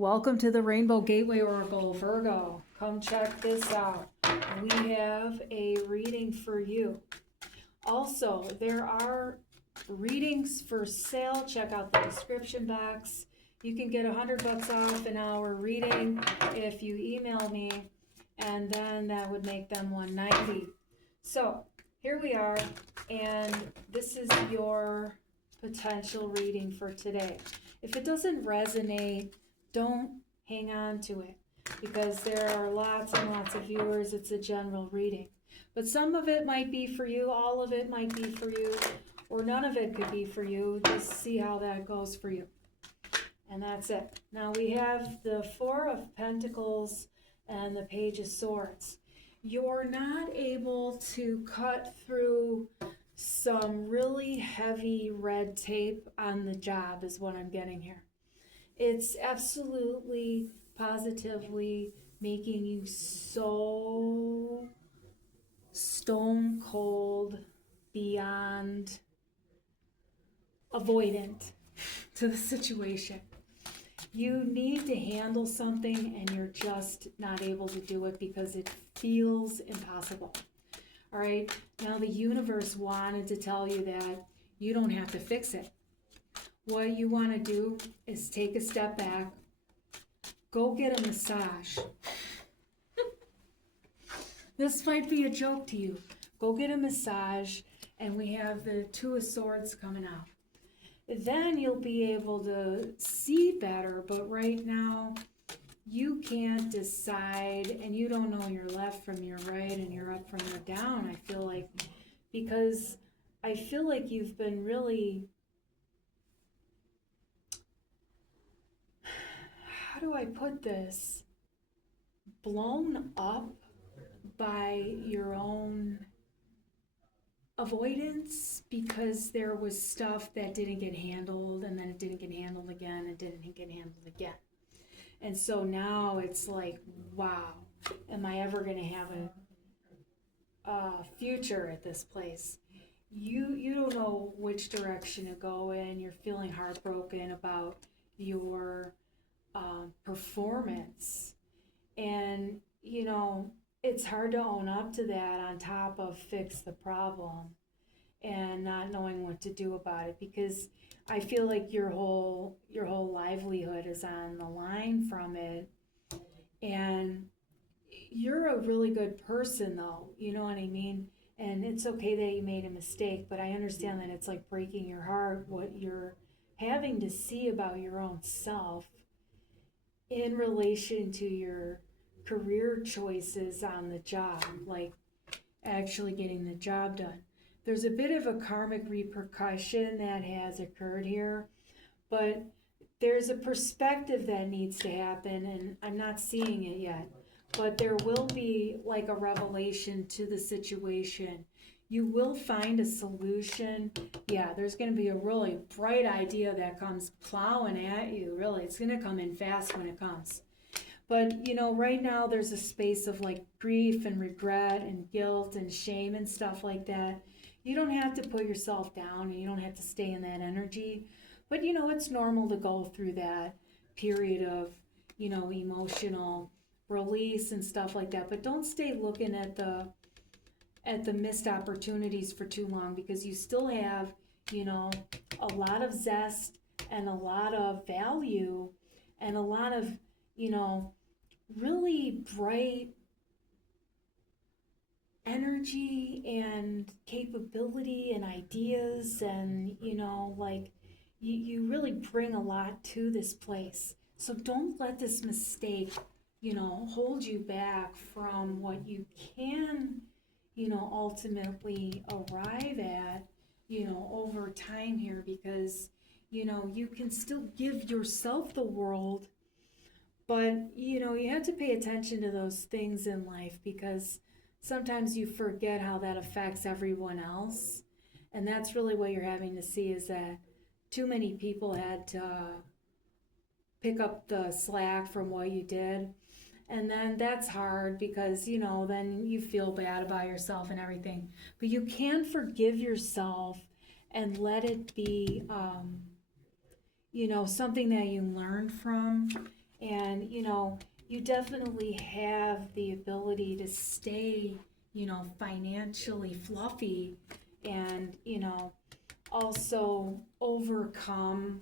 Welcome to the Rainbow Gateway Oracle, Virgo. Come check this out. We have a reading for you. Also, there are readings for sale. Check out the description box. You can get $100 off an hour reading if you email me, and then that would make them $190. So here we are, and this is your potential reading for today. If it doesn't resonate, don't hang on to it, because there are lots and lots of viewers. It's a general reading. But some of it might be for you, all of it might be for you, or none of it could be for you. Just see how that goes for you. And that's it. Now we have the Four of Pentacles and the Page of Swords. You're not able to cut through some really heavy red tape on the job is what I'm getting here. It's absolutely, positively making you so stone cold, beyond avoidant to the situation. You need to handle something and you're just not able to do it because it feels impossible. All right, now the universe wanted to tell you that you don't have to fix it. What you want to do is take a step back, go get a massage. This might be a joke to you. Go get a massage, and we have the Two of Swords coming out. Then you'll be able to see better, but right now you can't decide, and you don't know your left from your right and your up from your down, I feel like, because I feel like you've been really, how do I put this, blown up by your own avoidance, because there was stuff that didn't get handled, and then it didn't get handled again, and didn't get handled again. And so now it's like, wow, am I ever going to have a future at this place? You don't know which direction to go in. You're feeling heartbroken about your performance. And, you know, it's hard to own up to that on top of fix the problem and not knowing what to do about it, because I feel like your whole livelihood is on the line from it. And you're a really good person, though, you know what I mean? And it's okay that you made a mistake, but I understand that it's like breaking your heart what you're having to see about your own self in relation to your career choices on the job, like actually getting the job done. There's a bit of a karmic repercussion that has occurred here, but there's a perspective that needs to happen, and I'm not seeing it yet, but there will be like a revelation to the situation. You will find a solution. Yeah, there's going to be a really bright idea that comes plowing at you, really. It's going to come in fast when it comes. But, you know, right now there's a space of like grief and regret and guilt and shame and stuff like that. You don't have to put yourself down, and you don't have to stay in that energy. But, you know, it's normal to go through that period of, you know, emotional release and stuff like that. But don't stay looking at the missed opportunities for too long, because you still have, you know, a lot of zest and a lot of value and a lot of, you know, really bright energy and capability and ideas, and, you know, like you really bring a lot to this place. So don't let this mistake, you know, hold you back from what you can, you know, ultimately arrive at, you know, over time here, because, you know, you can still give yourself the world. But, you know, you have to pay attention to those things in life, because sometimes you forget how that affects everyone else. And that's really what you're having to see, is that too many people had to pick up the slack from what you did. And then that's hard, because, you know, then you feel bad about yourself and everything. But you can forgive yourself and let it be, you know, something that you learned from, And, you definitely have the ability to stay, financially fluffy and, also overcome,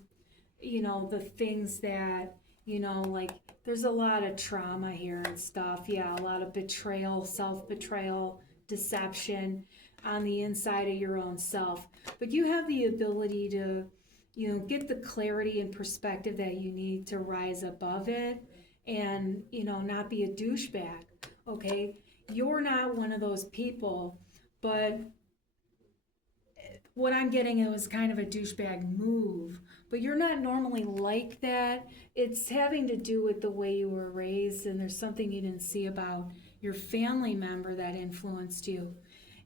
the things that, like there's a lot of trauma here and stuff. Yeah, a lot of betrayal, self betrayal, deception on the inside of your own self. But you have the ability to, get the clarity and perspective that you need to rise above it and, not be a douchebag. Okay? You're not one of those people, but what I'm getting, it was kind of a douchebag move, but you're not normally like that. It's having to do with the way you were raised, and there's something you didn't see about your family member that influenced you.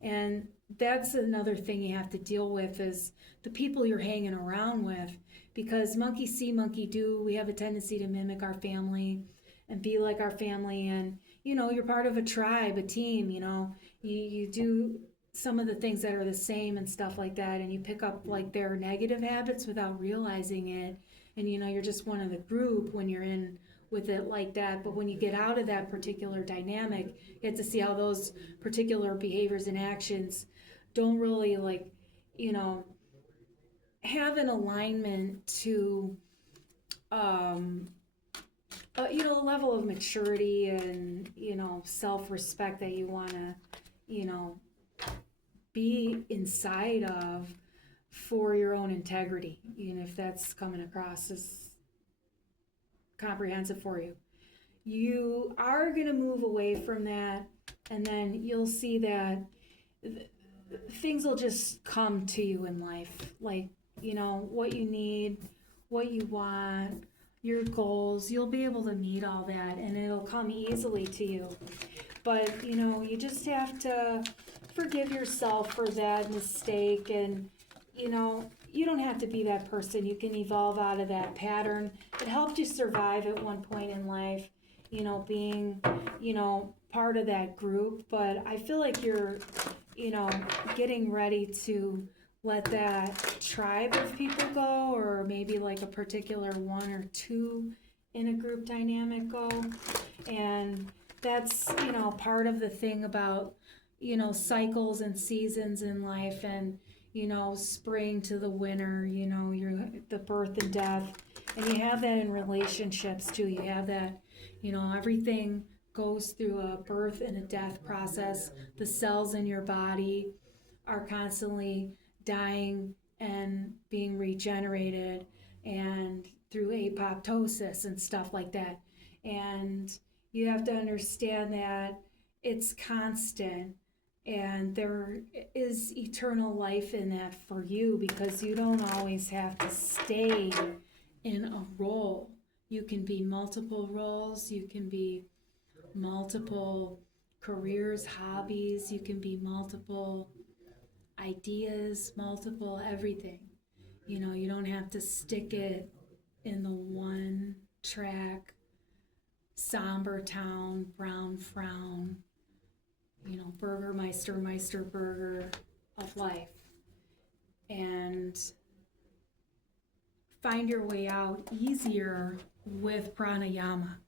And that's another thing you have to deal with is the people you're hanging around with, because monkey see, monkey do. We have a tendency to mimic our family and be like our family, and you're part of a tribe, a team. You do some of the things that are the same and stuff like that, and you pick up like their negative habits without realizing it, and you're just one of the group when you're in with it like that. But when you get out of that particular dynamic, you have to see how those particular behaviors and actions don't really like have an alignment to a level of maturity and self-respect that you want to be inside of for your own integrity, even if that's coming across as comprehensive for you. You are going to move away from that, and then you'll see that things will just come to you in life. Like, what you need, what you want, your goals, you'll be able to meet all that, and it'll come easily to you. But, you just have to forgive yourself for that mistake, and, you don't have to be that person. You can evolve out of that pattern. It helped you survive at one point in life, being, part of that group. But I feel like you're, getting ready to let that tribe of people go, or maybe like a particular one or two in a group dynamic go. And that's, part of the thing about, cycles and seasons in life, and, spring to the winter, the birth and death. And you have that in relationships too. You have that, everything goes through a birth and a death process. The cells in your body are constantly dying and being regenerated, and through apoptosis and stuff like that. And you have to understand that it's constant, and there is eternal life in that for you, because you don't always have to stay in a role. You can be multiple roles, you can be multiple careers, hobbies, you can be multiple ideas, multiple everything. You don't have to stick it in the one track, somber town, brown frown, Burgermeister, Meister burger of life. And find your way out easier with pranayama.